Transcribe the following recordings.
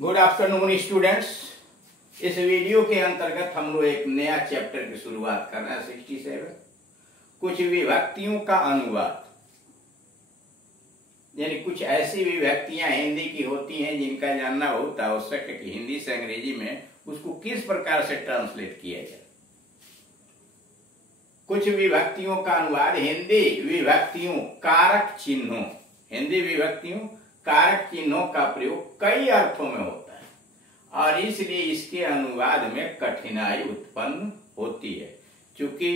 Good afternoon students. इस video के अंतर्गत हम लोग एक नया चैप्टर की शुरुआत कर रहे हैं 67। कुछ विभक्तियों का अनुवाद, यानी कुछ ऐसी विभक्तियां हिंदी की होती हैं जिनका जानना बहुत आवश्यक है कि हिंदी से अंग्रेजी में उसको किस प्रकार से ट्रांसलेट किया जाए। कुछ विभक्तियों का अनुवाद हिंदी विभक्तियों कारक चिन्हों का प्रयोग कई अर्थों में होता है और इसलिए इसके अनुवाद में कठिनाई उत्पन्न होती है, क्योंकि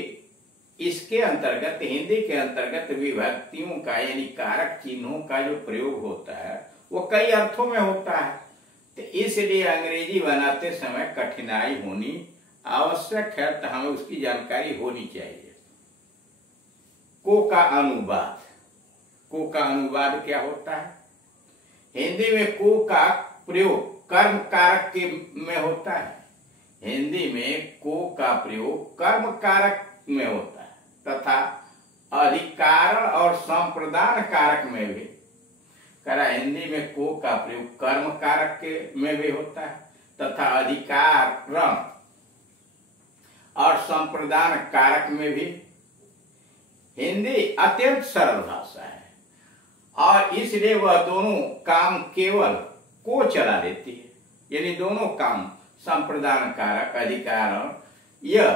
इसके अंतर्गत हिंदी के अंतर्गत विभक्तियों का यानी कारक चिन्हों का जो प्रयोग होता है वो कई अर्थों में होता है। तो इसलिए अंग्रेजी बनाते समय कठिनाई होनी आवश्यक है, तो हमें उसकी जानकारी होनी चाहिए। को का अनुवाद क्या होता है? हिंदी में को का प्रयोग कर्म कारक के में होता है। हिंदी में को का प्रयोग कर्म कारक में होता है तथा अधिकारण और संप्रदान कारक में भी। हिंदी में को का प्रयोग कर्म कारक के में भी होता है तथा अधिकारण और संप्रदान कारक में भी। हिंदी अत्यंत सरल भाषा है और इसलिए वह दोनों काम केवल को चला देती है, यानी दोनों काम संप्रदान कारक अधिकारण यह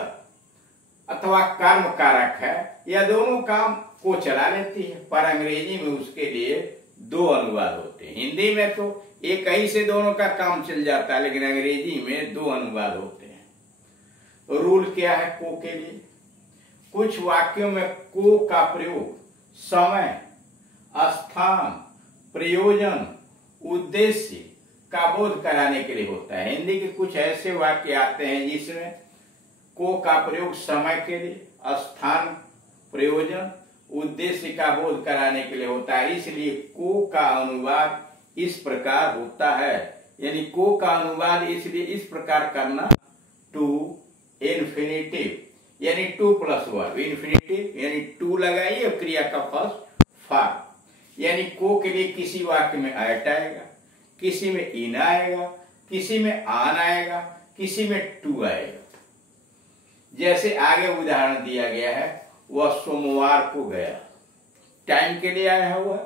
अथवा कर्म कारक है, यह दोनों काम को चला लेती है। पर अंग्रेजी में उसके लिए दो अनुवाद होते हैं। हिंदी में तो एक ही से दोनों का काम चल जाता है, लेकिन अंग्रेजी में दो अनुवाद होते हैं। रूल क्या है को के लिए? कुछ वाक्यों में को का प्रयोग समय, स्थान, प्रयोजन, उद्देश्य का बोध कराने के लिए होता है। हिंदी के कुछ ऐसे वाक्य आते हैं जिसमें को का प्रयोग समय के लिए, स्थान, प्रयोजन, उद्देश्य का बोध कराने के लिए होता है। इसलिए को का अनुवाद इस प्रकार होता है, यानी को का अनुवाद इसलिए इस प्रकार करना टू इन्फिनिटिव यानी टू प्लस वर्ब, इन्फिनिटिव यानी टू लगाइए और क्रिया का फर्स्ट फॉर्म, यानी को के लिए किसी वाक्य में एट आएगा, किसी में इन आएगा, किसी में आन आएगा, किसी में टू आएगा। जैसे आगे उदाहरण दिया गया है, वह सोमवार को गया, टाइम के लिए आया हुआ,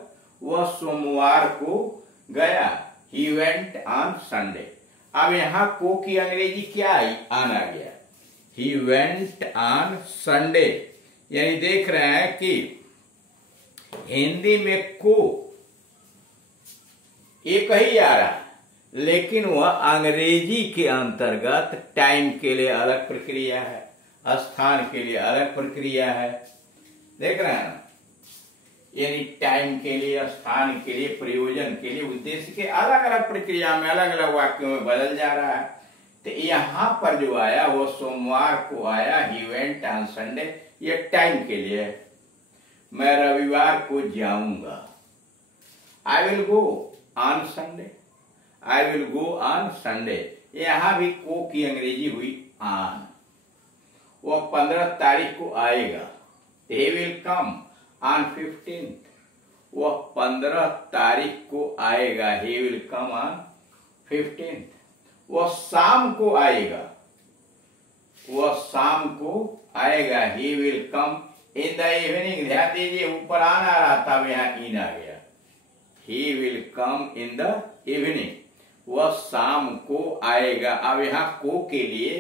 वह सोमवार को गया, ही वेंट ऑन संडे। अब यहां को की अंग्रेजी क्या आई? आन आ गया, he went on Sunday। यानी देख रहे हैं कि हिंदी में को एक ही आ रहा है, लेकिन वह अंग्रेजी के अंतर्गत टाइम के लिए अलग प्रक्रिया है, स्थान के लिए अलग प्रक्रिया है। देख रहे हैं ना, यानी टाइम के लिए, स्थान के लिए, प्रयोजन के लिए, उद्देश्य के अलग अलग प्रक्रिया में अलग अलग वाक्यों में बदल जा रहा है। तो यहाँ पर जो आया वो सोमवार को आया, ही वेंट ऑन संडे, ये टाइम के लिए है। मैं रविवार को जाऊंगा, I will go on Sunday, I will go on Sunday. यहां भी को की अंग्रेजी हुई ऑन। वह 15 तारीख को आएगा, he will come on 15th। वह 15 तारीख को आएगा, he will come on 15th। वह शाम को आएगा, वह शाम को आएगा, he will come in the evening। ध्यान दीजिए ऊपर आन आ रहा था, यहां इन आ गया, he will come in the evening। वह शाम को आएगा। अब यहां को के लिए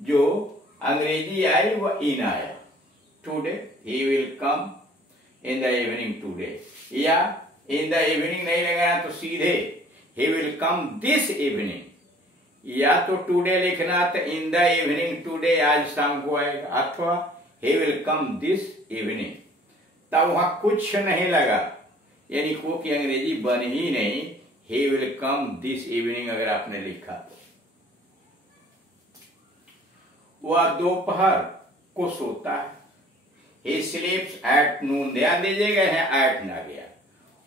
जो अंग्रेजी आई वह इन आया, today, he will come in the evening today। या in the evening नहीं लगाना तो सीधे he will come this evening, या तो टुडे लिखना तो इन द इवनिंग टुडे, आज शाम को आएगा, अथवा he will come this evening। तब वहां कुछ नहीं लगा, यानी को की अंग्रेजी बन ही नहीं, he will come this evening अगर आपने लिखा तो। वह दोपहर को सोता है, he sleeps at noon। ध्यान दीजिएगा यहाँ एट ना गया,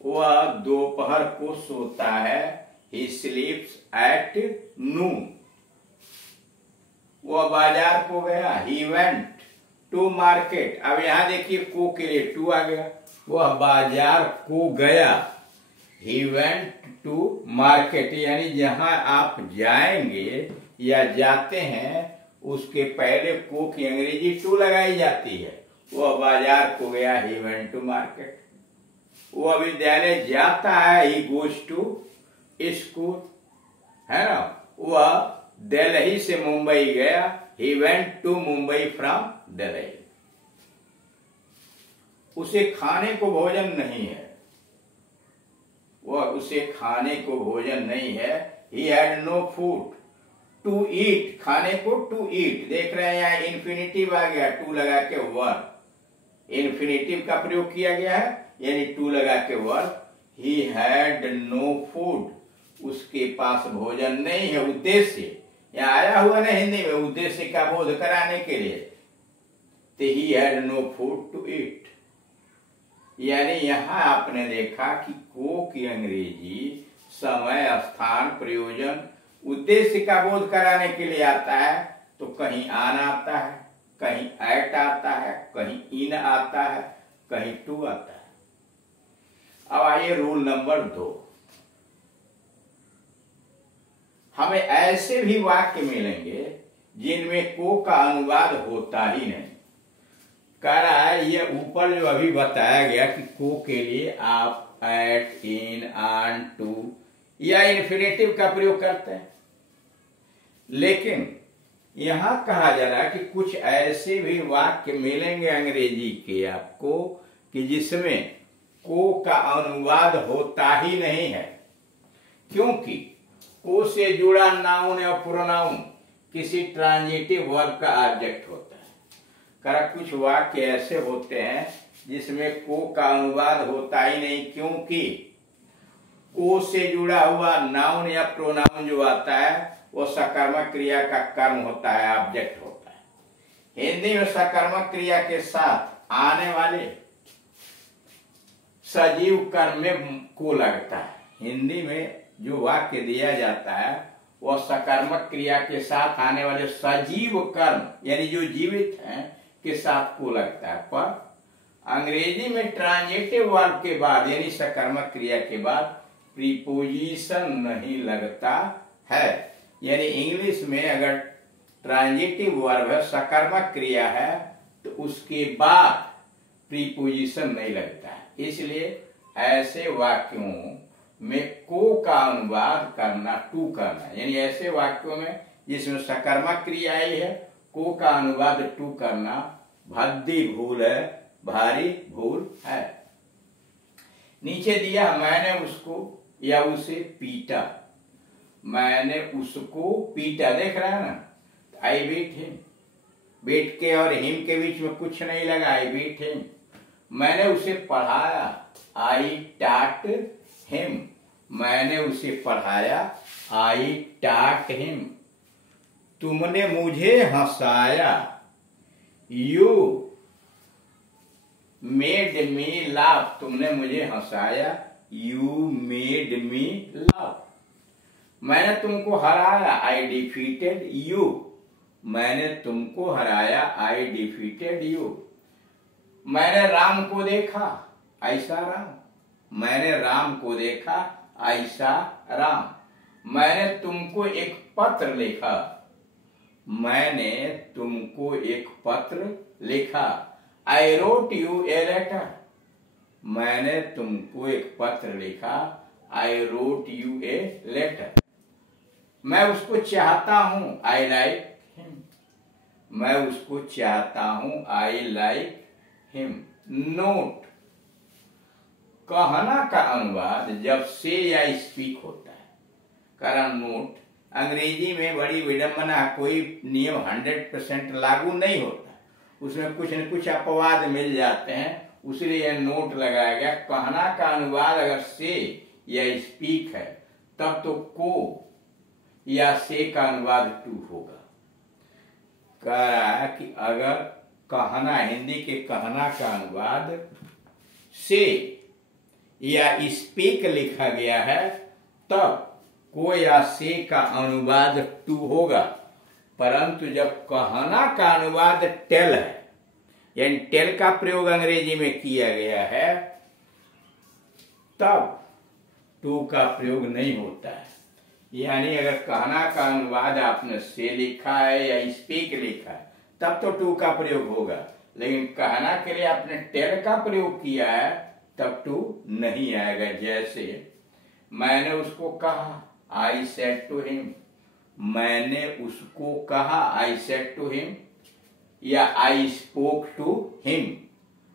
वह दोपहर को सोता है, he sleeps at noon। वह बाजार को गया, he went to market। अब यहां देखिए को के लिए टू आ गया, वह बाजार को गया, ही वेंट टू मार्केट, यानी जहां आप जाएंगे या जाते हैं उसके पहले को की अंग्रेजी टू लगाई जाती है। वह बाजार को गया, ही वेंट टू मार्केट। वह विद्यालय जाता है, ही गोज टू स्कूल, है ना। वह दिल्ली से मुंबई गया, he went to Mumbai from Delhi. उसे खाने को भोजन नहीं है, वह उसे खाने को भोजन नहीं है। He had no food to eat, खाने को टू ईट, देख रहे हैं यहाँ इन्फिनिटिव आ गया, टू लगा के वर्ब, इन्फिनिटिव का प्रयोग किया गया है, यानी टू लगा के verb. He had no food, उसके पास भोजन नहीं है। उद्देश्य यहाँ आया हुआ ना हिंदी में, उद्देश्य का बोध कराने के लिए। तो he had no food to eat, यानी यहां आपने देखा कि को की अंग्रेजी समय, स्थान, प्रयोजन, उद्देश्य का बोध कराने के लिए आता है। तो कहीं आन आता है, कहीं एट आता है, कहीं इन आता है, कहीं टू आता है। अब आइए रूल नंबर 2। हमें ऐसे भी वाक्य मिलेंगे जिनमें को का अनुवाद होता ही नहीं। कह रहा है ये ऊपर जो अभी बताया गया कि को के लिए आप एट, इन, ऑन, टू या इन्फिनेटिव का प्रयोग करते हैं, लेकिन यहां कहा जा रहा है कि कुछ ऐसे भी वाक्य मिलेंगे अंग्रेजी के आपको कि जिसमें को का अनुवाद होता ही नहीं है, क्योंकि को से जुड़ा नाउन या प्रोनाउन किसी ट्रांजिटिव वर्ब का ऑब्जेक्ट होता है। करा कुछ वाक्य ऐसे होते हैं जिसमें को का अनुवाद होता ही नहीं, क्योंकि को से जुड़ा हुआ नाउन या प्रोनाउन जो आता है वो सकर्मक क्रिया का कर्म होता है, ऑब्जेक्ट होता है। हिंदी में सकर्मक क्रिया के साथ आने वाले सजीव कर्म में को लगता है। हिंदी में जो वाक्य दिया जाता है वह सकर्मक क्रिया के साथ आने वाले सजीव कर्म यानी जो जीवित हैं के साथ को लगता है, पर अंग्रेजी में ट्रांजिटिव वर्ब के बाद यानी सकर्मक क्रिया के बाद प्रीपोजिशन नहीं लगता है। यानी इंग्लिश में अगर ट्रांजिटिव वर्ब है, सकर्मक क्रिया है, तो उसके बाद प्रीपोजिशन नहीं लगता है। इसलिए ऐसे वाक्यों में को का अनुवाद करना टू करना, यानी ऐसे वाक्यों में जिसमें सकर्मक क्रिया आई है को का अनुवाद टू करना भद्दी भूल है, भारी भूल है। नीचे दिया मैंने उसको या उसे पीटा, मैंने उसको पीटा, देख रहा है ना। आई बीट हिम, बीट के और हिम के बीच में कुछ नहीं लगा, आई बीट हिम। मैंने उसे पढ़ाया, आई टॉट हिम, मैंने उसे पढ़ाया, आई टॉट हिम। तुमने मुझे हंसाया, यू मेड मी लाफ, तुमने मुझे हंसाया, यू मेड मी लाफ। मैंने तुमको हराया, आई डिफीटेड यू, मैंने तुमको हराया, आई डिफीटेड यू। मैंने राम को देखा, ऐसा राम, मैंने राम को देखा, ऐसा राम। मैंने तुमको एक पत्र लिखा, मैंने तुमको एक पत्र लिखा, I wrote you a letter, मैंने तुमको एक पत्र लिखा, I wrote you a letter. मैं उसको चाहता हूं, आई लाइक हिम, मैं उसको चाहता हूं, आई लाइक हिम। नोट, कहना का अनुवाद जब से या स्पीक होता है, कारण नोट अंग्रेजी में बड़ी विडंबना, कोई नियम 100% लागू नहीं होता, उसमें कुछ न कुछ अपवाद मिल जाते हैं, उसलिए नोट लगाया गया। कहना का अनुवाद अगर से या स्पीक है तब तो को या से का अनुवाद टू होगा। कह रहा है कि अगर कहना, हिंदी के कहना का अनुवाद से या स्पीक लिखा गया है तब को या से का अनुवाद टू होगा, परंतु जब कहना का अनुवाद टेल है, यानी टेल का प्रयोग अंग्रेजी में किया गया है, तब टू का प्रयोग नहीं होता है। यानी अगर कहना का अनुवाद आपने से लिखा है या स्पीक लिखा है तब तो टू का प्रयोग होगा, लेकिन कहना के लिए आपने टेल का प्रयोग किया है तब टू नहीं आएगा। जैसे मैंने उसको कहा, आई सेड टू हिम, मैंने उसको कहा, आई सेड टू हिम, या I spoke to him,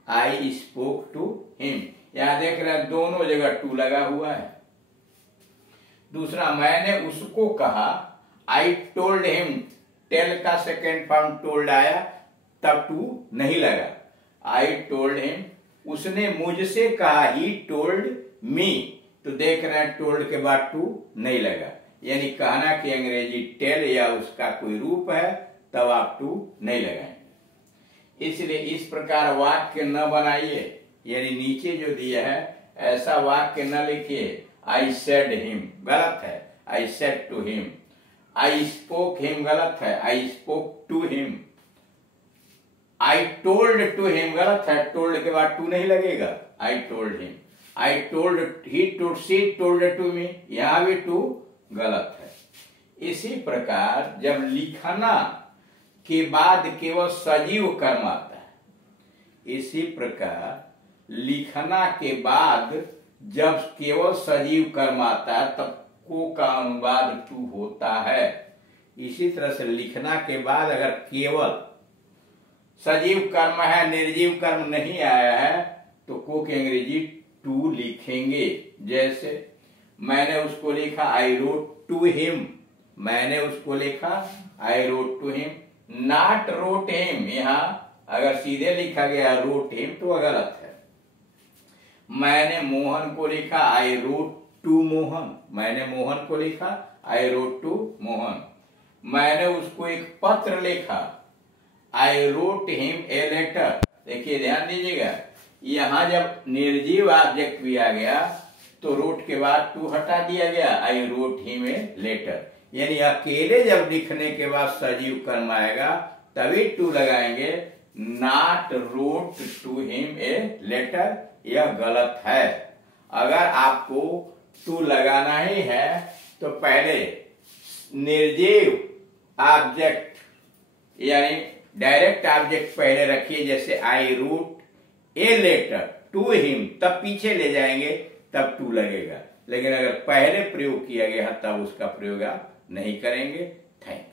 I spoke to him. यहां देख रहे हैं दोनों जगह टू लगा हुआ है। दूसरा, मैंने उसको कहा, आई टोल्ड हिम, टेल का सेकेंड फॉर्म टोल्ड आया तब टू नहीं लगा। आई टोल्ड हिम, उसने मुझसे कहा, ही टोल्ड मी, तो देख रहे हैं टोल्ड के बाद टू नहीं लगा। यानी कहना की अंग्रेजी टेल या उसका कोई रूप है तब आप टू नहीं लगाएंगे। इसलिए इस प्रकार वाक्य न बनाइए, यानी नीचे जो दिया है ऐसा वाक्य न लिखिए। आई सेड हिम गलत है, I said to him. I spoke him गलत है, I spoke to him. I told to him गलत है, टोल्ड के बाद टू नहीं लगेगा, I told him. I told, he told, she told to me, यहां भी टू गलत है। इसी प्रकार जब लिखना के बाद केवल सजीव कर्म आता है, इसी प्रकार लिखना के बाद जब केवल सजीव कर्म आता है तब को का अनुवाद टू होता है। इसी तरह से लिखना के बाद अगर केवल सजीव कर्म है, निर्जीव कर्म नहीं आया है, तो को की अंग्रेजी टू लिखेंगे। जैसे मैंने उसको लिखा, आई रोट टू हिम, मैंने उसको लिखा, I wrote to him. Not wrote him, यहां अगर सीधे लिखा गया रोट हिम तो गलत है। मैंने मोहन को लिखा, आई रोट टू मोहन, मैंने मोहन को लिखा, आई रोट टू मोहन। मैंने उसको एक पत्र लिखा, I wrote him a letter. देखिए ध्यान दीजिएगा, यहां जब निर्जीव ऑब्जेक्ट भी आ गया तो रोट के बाद टू हटा दिया गया, I wrote him a letter. यानी अकेले जब लिखने के बाद सजीव कर्म आएगा तभी टू लगाएंगे। Not wrote to him a letter, यह गलत है। अगर आपको टू लगाना ही है तो पहले निर्जीव ऑब्जेक्ट यानी डायरेक्ट ऑब्जेक्ट पहले रखिए, जैसे I wrote a letter to him, तब पीछे ले जाएंगे तब टू लगेगा। लेकिन अगर पहले प्रयोग किया गया तब उसका प्रयोग आप नहीं करेंगे। Thank you.